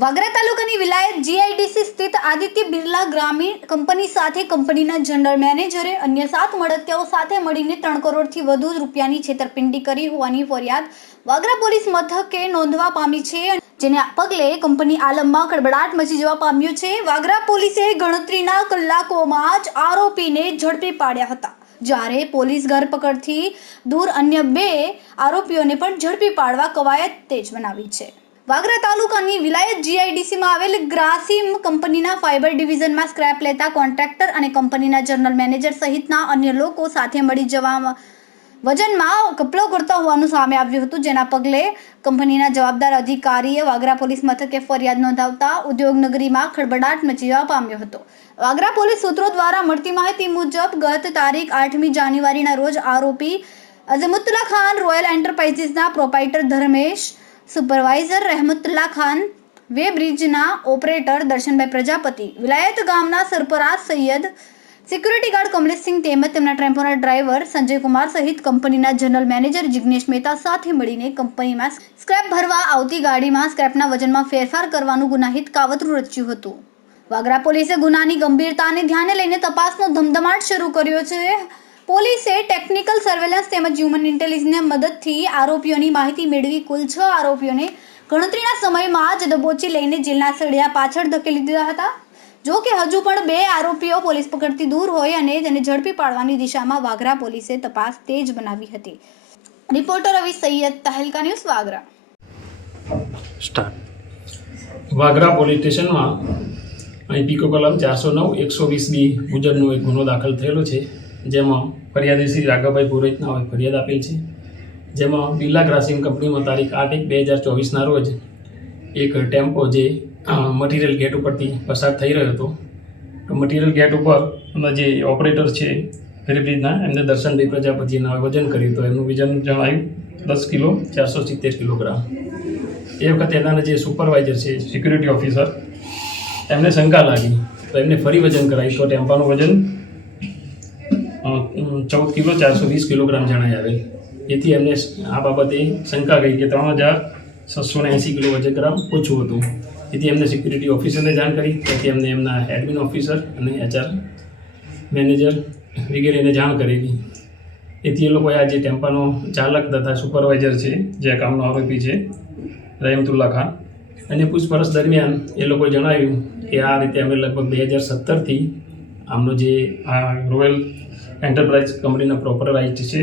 વાગરા તાલુકાની વિલાયત જીઆઈડીસી સ્થિત આદિત્ય બિરલા ગ્રામીણ કંપની સાથે કંપનીના જનરલ મેનેજરે અન્ય સાત મળતિયાઓ સાથે મળીને ત્રણ કરોડથી વધુ રૂપિયાની છેતરપિંડી કરી હોવાની ફરિયાદ વાગરા પોલીસ મથકે નોંધવા પામી છે. જેને પગલે કંપની આલમમાં ખળબળાટ મચી જવા પામ્યો છે. વાગરા પોલીસે ગણતરીના કલાકોમાં જ આરોપીને ઝડપી પાડ્યા હતા. જ્યારે પોલીસ ધરપકડથી દૂર અન્ય બે આરોપીઓને પણ ઝડપી પાડવા કવાયત તેજ બનાવી છે. વાગરા તાલુકાની વિલાયત જીઆઈડીસીમાં આવેલ ગ્રાસિમ કંપનીના ફાઇબર ડિવિઝનમાં સ્ક્રેપ લેતા કોન્ટ્રાક્ટર અને કંપનીના જનરલ મેનેજર સહિતના અન્ય લોકો સાથે મળી જવા વજનમાં કપલો કરતા હોવાનું સામે આવ્યું હતું, જેના પગલે કંપનીના જવાબદાર અધિકારીએ વાગરા પોલીસ મથકે ફરિયાદ નોંધાવતા ઉદ્યોગનગરીમાં ખળબડાટ મચી જવા પામ્યો હતો. વાગરા પોલીસ સૂત્રો દ્વારા મળતી માહિતી મુજબ ગત તારીખ આઠમી જાન્યુઆરીના રોજ આરોપી Azmatullah Khan royal એન્ટરપ્રાઇઝીસના proprietor Dharmesh supervisor Rehmatullah Khan weigh બ્રિજના operator Darshanbhai Prajapati, Vilayat ગામના સરપરાજ સૈયદ, સિક્યુરિટી ગાર્ડ કમલેશસિંહ તેમજ તેમના ટેમ્પોના ડ્રાઈવર સંજયકુમાર સહિત કંપનીના જનરલ મેનેજર જિગ્નેશ મહેતા સાથે મળીને કંપનીમાં સ્ક્રેપ ભરવા આવતી ગાડીમાં સ્ક્રેપના વજનમાં ફેરફાર કરવાનું ગુનાહિત કાવતરું રચ્યું હતું. વાગરા પોલીસે ગુનાની ગંભીરતાને ધ્યાને લઈને તપાસનો ધમધમાટ શરૂ કર્યો છે. પોલીસે ટેકનિકલ સર્વેલન્સ તેમજ હ્યુમન ઇન્ટેલિજન્સની મદદથી આરોપીઓની માહિતી મેળવી કુલ છ આરોપીઓને ગણતરીના સમયમાં જ દબોચી લઈને જેલના સળિયા પાછળ ધકેલી દીધા હતા. જો કે હજુ પણ બે આરોપીઓ પોલીસ પકડથી દૂર હોય અને તેને ઝડપી પાડવાની દિશામાં વાગરા પોલીસે તપાસ તેજ બનાવી હતી. Reporter Ravi Sayyed Tehelka news Vagra. Vagra police સ્ટેશનમાં અહીં પીકો કલમ ચારસો નવ એકસો વીસ બી મુજબનો એક ગુનો દાખલ થયેલો છે. જેમાં ફરિયાદી શ્રી રાઘવભાઈ પુરોહિતના હોય ફરિયાદ આપેલ છે. જેમાં બિરલા ક્રાસિંગ કંપનીમાં તારીખ આઠ એક બે હજાર ચોવીસના રોજ એક ટેમ્પો જે મટીરિયલ ગેટ ઉપરથી પસાર થઈ રહ્યો હતો. તો મટીરિયલ ગેટ ઉપર જે ઓપરેટર છે ફેરીબ્રિજના એમને દર્શનભાઈ પ્રજાપતિના વજન કર્યું તો એમનું વજન જણાવ્યું દસ કિલો ચારસો સિત્તેર કિલોગ્રામ. એ વખતે એના જે સુપરવાઇઝર છે, સિક્યુરિટી ઓફિસર, એમને શંકા લાગી. તો એમને ફરી વજન કરાવી તો ટેમ્પાનું વજન ચૌદ કિલો, ચારસો વીસ કિલોગ્રામ જણાઈ આવેલ. એથી એમને આ બાબતે શંકા ગઈ કે ત્રણ હજાર છસો ને એંસી કિલો વજન ગ્રામ ઓછું હતું. તેથી એમને સિક્યુરિટી ઓફિસરને જાણ કરી. તેથી એમને એમના એડમિન ઓફિસર અને એચઆર મેનેજર વગેરેને જાણ કરેલી. એથી એ લોકોએ આ જે ટેમ્પાનો ચાલક તથા સુપરવાઇઝર છે, જે કામનો આરોપી છે, રહેમતુલ્લા ખાન. અને પૂછપરછ દરમિયાન એ લોકોએ જણાવ્યું કે આ રીતે અમે લગભગ બે હજાર સત્તરથી આમનો જે આ રોયલ એન્ટરપ્રાઇઝ કંપનીના પ્રોપર રાઇટ છે